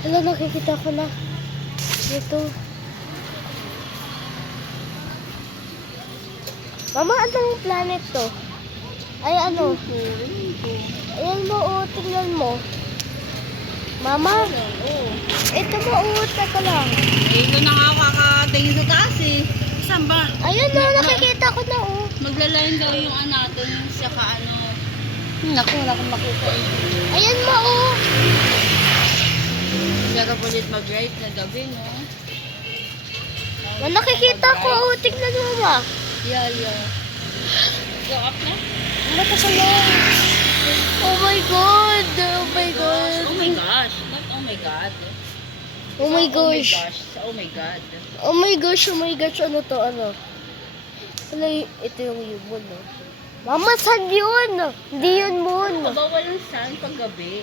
Hala, nakikita ko na. Ito. Mama, anong planet to? Ay, ano? Ayan mo, oh, tingnan mo. Mama, ito mo, oh, teka lang. Ito na nga kakatingin sa taas eh. Saan ba? Ayan na, nakikita ko na, oh. Maglalayan daw yung natin saka ano. Naku, wala akong makita eh. Ayan mo, oh. Pero ulit mag-right na gabi, no? Nakikita ko, oh, tingnan mo, ma. Yeah. Go up na? Mata sa lang. Oh my God, oh my God. Oh my gosh. Not oh my God. Oh my gosh. Oh my God. Oh my gosh, oh my gosh, ano to, ano? Ano, ito yung moon, no? Mama, saan yun? Hindi yun moon. Bawal ang sun pag gabi.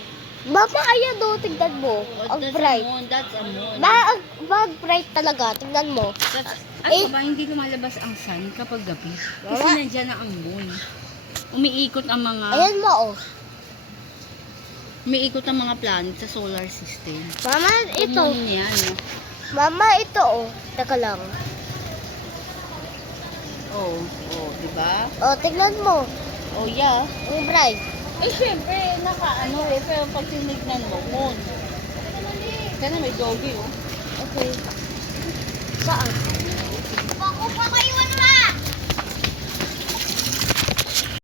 Mama, ayan do, tignan mo. Ang That's bright. a moon. That's a moon. Ang bright talaga, tignan mo. Ano ba, hindi lumalabas ang sun kapag gabi? Kasi Wala. nandiyan na ang moon. Umiikot ang mga... Ayan mo, oh. Umiikot ang mga planet sa solar system. Mama, ito. Moon yan, no? Mama, ito, oh. Teka lang. Oh, diba? Oh, tignan mo. Oh, yeah. Ang bright. Eh, syempre, naka-ano eh, pero pag tinignan mo, moon. Kaya may doggy, oh. Okay. Saan?